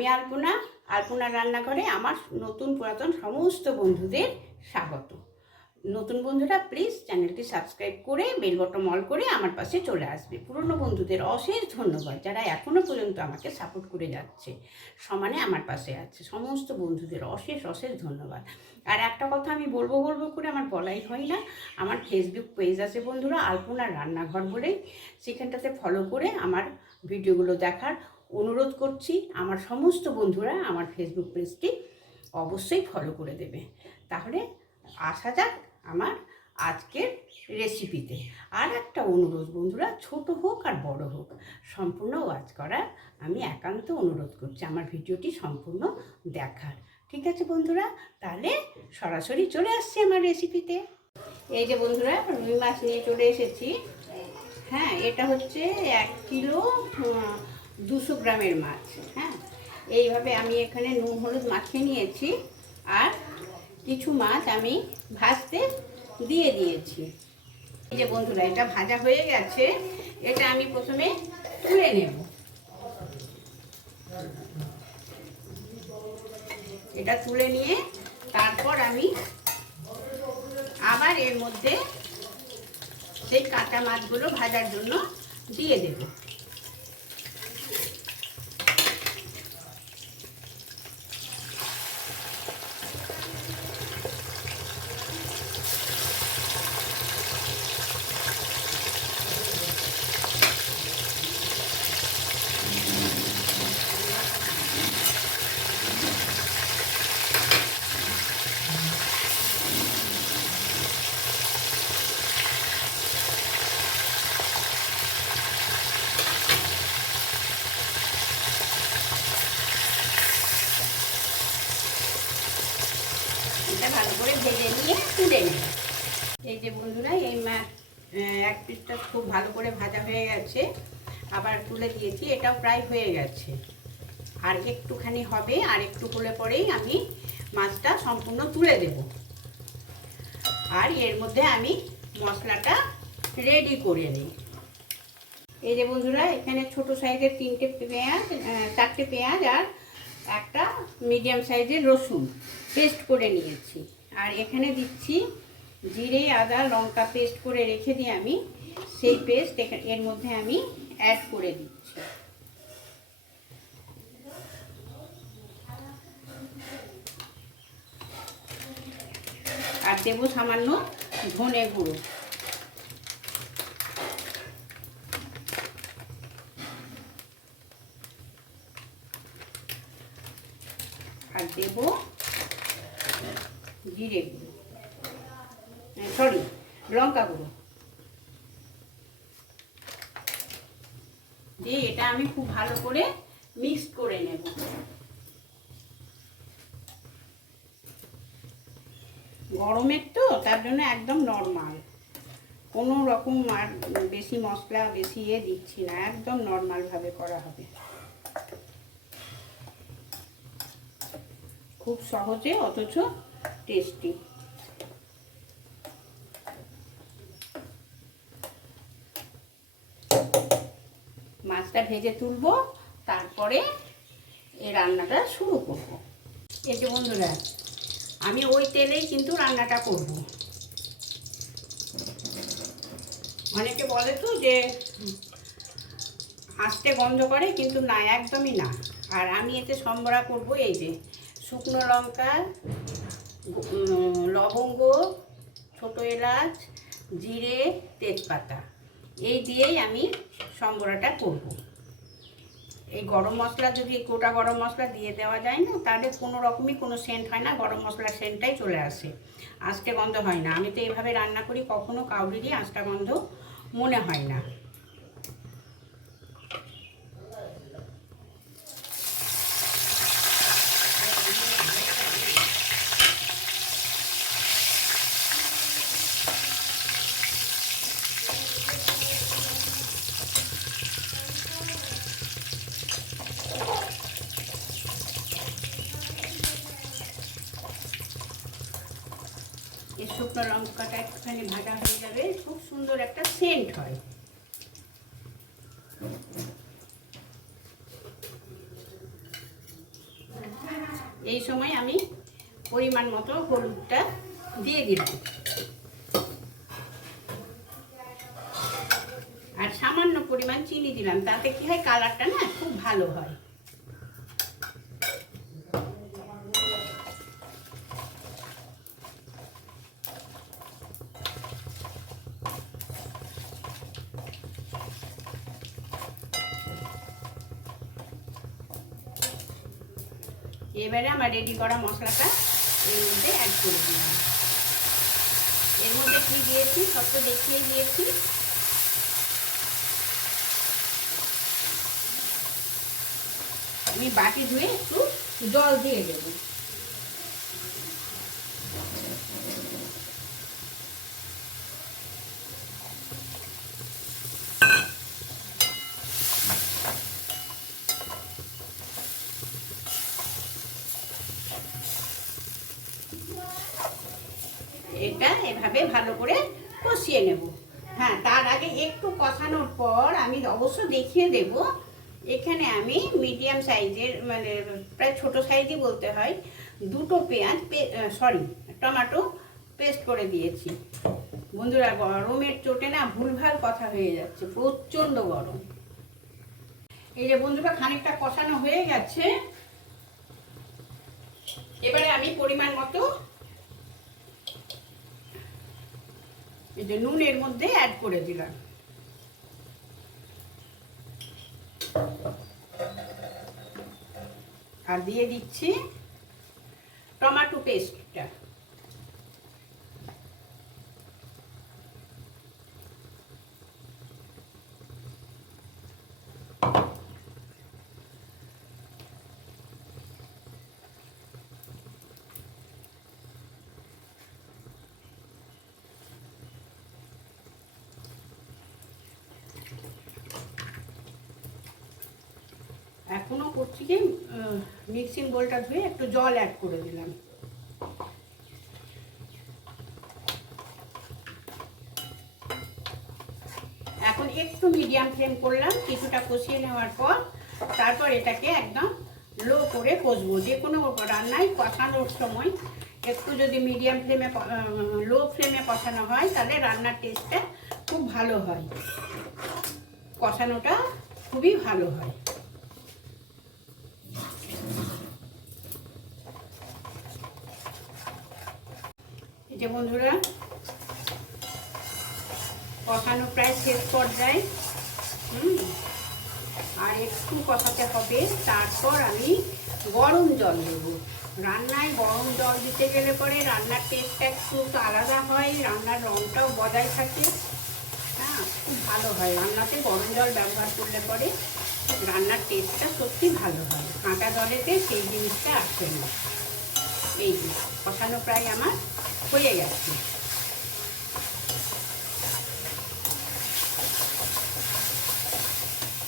আমি আলপনা। আলপনা রান্নাঘরে আমার নতুন পুরাতন সমস্ত বন্ধুদের স্বাগত। নতুন বন্ধুরা প্লিজ চ্যানেলটি সাবস্ক্রাইব করে বেল বটন অল করে আমার পাশে চলে আসবে। পুরনো বন্ধুদের অশেষ ধন্যবাদ যারা এখনও পর্যন্ত আমাকে সাপোর্ট করে যাচ্ছে, সমানে আমার পাশে আছে। সমস্ত বন্ধুদের অশেষ অশেষ ধন্যবাদ। আর একটা কথা আমি বলব বলব করে আমার বলাই হয় না। আমার ফেসবুক পেজ আছে বন্ধুরা আলপনার রান্নাঘর বলেই সেখানটাতে ফলো করে আমার ভিডিওগুলো দেখার অনুরোধ করছি আমার সমস্ত বন্ধুরা আমার ফেসবুক পেজটি অবশ্যই ফলো করে দেবে। তাহলে আসা যাক আমার আজকের রেসিপিতে আর একটা অনুরোধ বন্ধুরা, ছোট হোক আর বড় হোক, সম্পূর্ণ ওয়াচ করার আমি একান্ত অনুরোধ করছি, আমার ভিডিওটি সম্পূর্ণ দেখার। ঠিক আছে বন্ধুরা, তাহলে সরাসরি চলে আসছি আমার রেসিপিতে এই যে বন্ধুরা, রুই মাছ নিয়ে চলে এসেছি। হ্যাঁ এটা হচ্ছে এক কিলো দুশো গ্রামের মাছ হ্যাঁ? এইভাবে আমি এখানে নুন, হলুদ মাখিয়ে নিয়েছি আর কিছু মাছ আমি ভাজতে দিয়ে দিয়েছি। এই যে বন্ধুরা, এটা ভাজা হয়ে গেছে, এটা আমি প্রথমে তুলে নেব। এটা তুলে নিয়ে তারপর আমি আবার এর মধ্যে সেই কাঁচা মাছগুলো ভাজার জন্য দিয়ে দেব এটা ভালো করে ভেজে নিয়ে তুলে নেব এই যে বন্ধুরা, এই মাছ এক পিসটা খুব ভালো করে ভাজা হয়ে গেছে। আবার তুলে দিয়েছি, এটাও প্রায় হয়ে গেছে। আর একটুখানি হবে, আর একটু হলে পরেই আমি মাছটা সম্পূর্ণ তুলে দেব। আর এর মধ্যে আমি মশলাটা রেডি করে নিই। এই যে বন্ধুরা, এখানে ছোট সাইজের তিনটে পেঁয়াজ চারটে পেঁয়াজ আর একটা মিডিয়াম সাইজের রসুন পেস্ট করে নিয়েছি। আর এখানে দিচ্ছি জিরে, আদা, লঙ্কা পেস্ট করে রেখে দিয়ে আমি সেই পেস্ট এর মধ্যে আমি অ্যাড করে দিচ্ছি। আর দেবো সামান্য ধনে গুঁড়ো। আর দেব জিরে গুঁড়ো। সরি লঙ্কা গুঁড়ো। দিয়ে এটা আমি খুব ভালো করে মিক্স করে নেব। গরমের তো, তার জন্য একদম নর্মাল কোনো রকম আর বেশি মশলা, বেশি ইয়ে দিচ্ছি না, একদম নর্মালভাবে করা হবে। খুব সহজে, অথচ টেস্টি মাছটা ভেজে তুলবো, তারপরে এই রান্নাটা শুরু করব। এই যে বন্ধুরা, আমি ওই তেলেই কিন্তু রান্নাটা করব। অনেকে বলে তো যে আস্তে গন্ধ করে, কিন্তু না, একদমই না। আর আমি এতে সম্বরা করব এই যে শুকনো লঙ্কা লবঙ্গ, ছোটো এলাচ, জিরে, তেজপাতা। এই দিয়েই আমি সম্বরাটা করব। এই গরম মশলা যদি গোটা গরম মশলা দিয়ে দেওয়া যায় না, তাহলে কোনো রকমই কোনো সেন্ট হয় না, গরম মশলার সেন্টটাই চলে আসে। আজকে গন্ধ হয় না। আমি তো এভাবে রান্না করি, কখনো কাউরিরই আঁচটা গন্ধ মনে হয় না এই শুকনো একটুখানি ভাজা হয়ে যাবে খুব সুন্দর একটা সেন্ট হয়। এই সময় আমি পরিমাণ মতো হলুদটা দিয়ে দিলাম। আর সামান্য পরিমাণ চিনি দিলাম, তাতে কি হয়, কালারটা না খুব ভালো হয়। এবারে আমার রেডি করা মশলাটা এর মধ্যে অ্যাড করে দিলাম। এর মধ্যে কি দিয়েছি? সব তো দেখিয়ে দিয়েছি। আমি বাটি ধুয়ে একটু জল দিয়ে দেবো। এটা এভাবে ভালো করে কষিয়ে নেব। হ্যাঁ তার আগে একটু কষানোর পর আমি অবশ্য দেখিয়ে দেব। এখানে আমি মিডিয়াম সাইজের মানে প্রায় ছোট সাইজই বলতে হয়, দুটো পেঁয়াজ সরি টমেটো পেস্ট করে দিয়েছি। বন্ধুরা, গরমের চোটে না ভুলভাল কথা হয়ে যাচ্ছে, প্রচণ্ড গরম। এই যে বন্ধুরা, খানিকটা কষানো হয়ে গেছে। এবারে আমি পরিমাণ মতো এই যে নুন এর মধ্যে অ্যাড করে দিলাম। আর দিয়ে দিচ্ছি টমেটো পেস্টটা এখনও করছি কি মিক্সিং বোলটা ধুয়ে একটু জল অ্যাড করে দিলাম। এখন একটু মিডিয়াম ফ্লেম করলাম, কিছুটা কষিয়ে নেওয়ার পর তারপর এটাকে একদম লো করে কষবো। যে কোনো রান্নায় কষানোর সময় একটু যদি মিডিয়াম ফ্লেমে লো ফ্লেমে কষানো হয়, তাহলে রান্নার টেস্টটা খুব ভালো হয়। কষানোটা খুবই ভালো হয়। যে বন্ধুরা কষানো প্রায় শেষ পর্যায়ে। আর একটু কষাতে হবে, তারপর আমি গরম জল দেব। রান্নায় গরম জল দিতে গেলে পরে রান্নার টেস্টটা একটু আলাদা হয়, রান্নার রঙটাও বজায় থাকে। হ্যাঁ খুব ভালো হয়। রান্নাতে গরম জল ব্যবহার করলে পরে রান্নার টেস্টটা সত্যি ভালো হয়। কাঁটা জলেতে সেই জিনিসটা আসে না। এই কষানো প্রায় আমার হয়ে গেছে।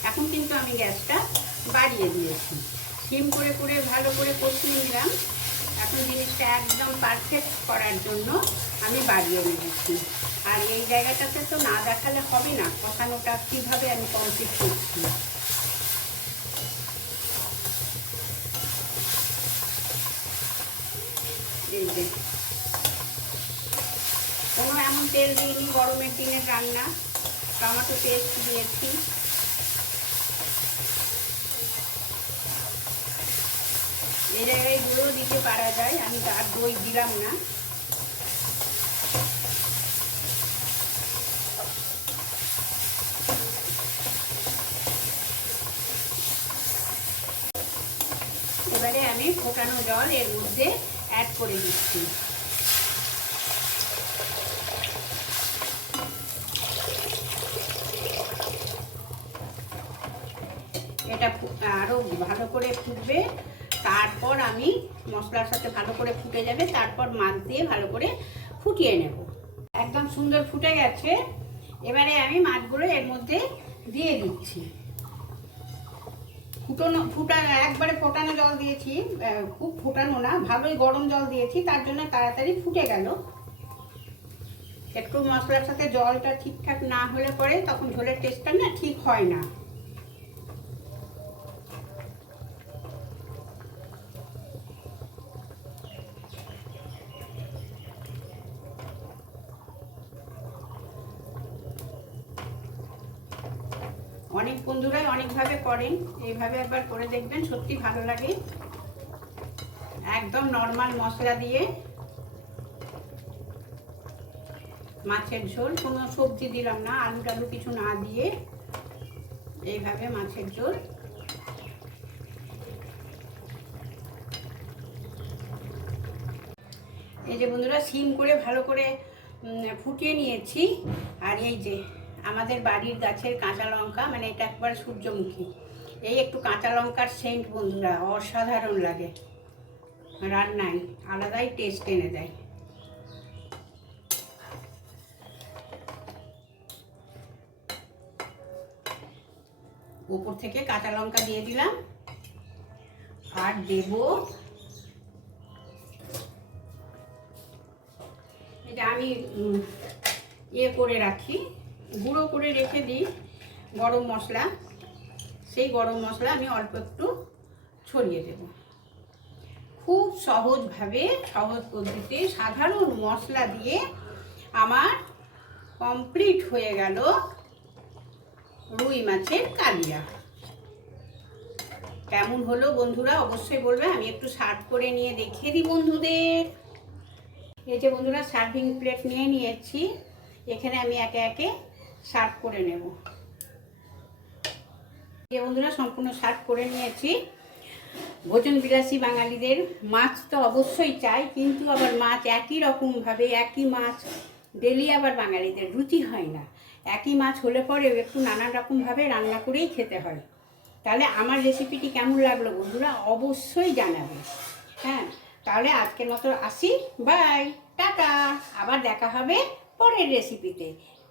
এখন কিন্তু আমি গ্যাসটা বাড়িয়ে দিয়েছি। সিম করে করে, ভালো করে কষিয়ে নিলাম। এখন জিনিসটা একদম পারফেক্ট করার জন্য আমি বাড়িয়ে নিয়েছি। আর এই জায়গাটাতে তো না দেখালে হবে না, কষানোটা কীভাবে আমি কমপ্লিট করছি? এই এমন তেল দিইনি গরমের দিনের রান্না। টমেটো পেস্ট দিয়েছি। এই জায়গায় গুঁড়ো দিতে পারা যায়, আমি তার দই দিলাম না। এবারে আমি ফোটানো জল এর মধ্যে অ্যাড করে দিচ্ছি এটা আরও ভালো করে ফুটবে, তারপর আমি মশলার সাথে ভালো করে ফুটে যাবে, তারপর মাছ দিয়ে ভালো করে ফুটিয়ে নেব। একদম সুন্দর ফুটে গেছে। এবারে আমি মাছগুলো এর মধ্যে দিয়ে দিচ্ছি। ফুটানো, ফুটা, একবারে ফোটানো জল দিয়েছি খুব ফোটানো না, ভালোই গরম জল দিয়েছি, তার জন্য তাড়াতাড়ি ফুটে গেল। একটু মশলার সাথে জলটা ঠিকঠাক না হলে পরে তখন ঝোলের টেস্টটা না ঠিক হয় না অনেক বন্ধুরাই অনেকভাবে করেন, এইভাবে একবার করে দেখবেন, সত্যি ভালো লাগে। একদম নর্মাল মশলা দিয়ে মাছের ঝোল। কোনো সবজি দিলাম না, আলু টালু কিছু না দিয়ে এইভাবে মাছের ঝোল। এই যে বন্ধুরা সিম করে ভালো করে ফুটিয়ে নিয়েছি। আর এই যে আমাদের বাড়ির গাছের কাঁচা লঙ্কা মানে এটা একবার সূর্যমুখী। এই একটু কাঁচা লঙ্কার সেন্ট বন্ধুরা, অসাধারণ লাগে। রান্নায় আলাদাই টেস্ট এনে দেয়। উপর থেকে কাঁচা লঙ্কা দিয়ে দিলাম। আর দেব এটা আমি ইয়ে করে রাখি। গুঁড়ো করে রেখে দিই গরম মশলা। সেই গরম মশলা আমি অল্প একটু ছড়িয়ে দেব। খুব সহজভাবে, সহজ পদ্ধতিতে সাধারণ মশলা দিয়ে আমার কমপ্লিট হয়ে গেল রুই মাছের কালিয়া। কেমন হলো বন্ধুরা অবশ্যই বলবে, আমি একটু সার্ভ করে নিয়ে দেখিয়ে দিই বন্ধুদের। এই যে বন্ধুরা সার্ভিং প্লেট নিয়ে নিয়েছি। এখানে আমি একে একে সার্ভ করে নেব। বন্ধুরা, সম্পূর্ণ সার্ভ করে নিয়েছি। ভোজন বিলাসী বাঙালিদের মাছ তো অবশ্যই চাই, কিন্তু আবার মাছ একই রকমভাবে, একই মাছ ডেলি আবার বাঙালিদের রুচি হয় না। একই মাছ হলে পরেও একটু নানান রকমভাবে রান্না করেই খেতে হয়। তাহলে আমার রেসিপিটি কেমন লাগল বন্ধুরা, অবশ্যই জানাবে। হ্যাঁ তাহলে আজকের মতো আসি বাই টাটা। আবার দেখা হবে পরের রেসিপিতে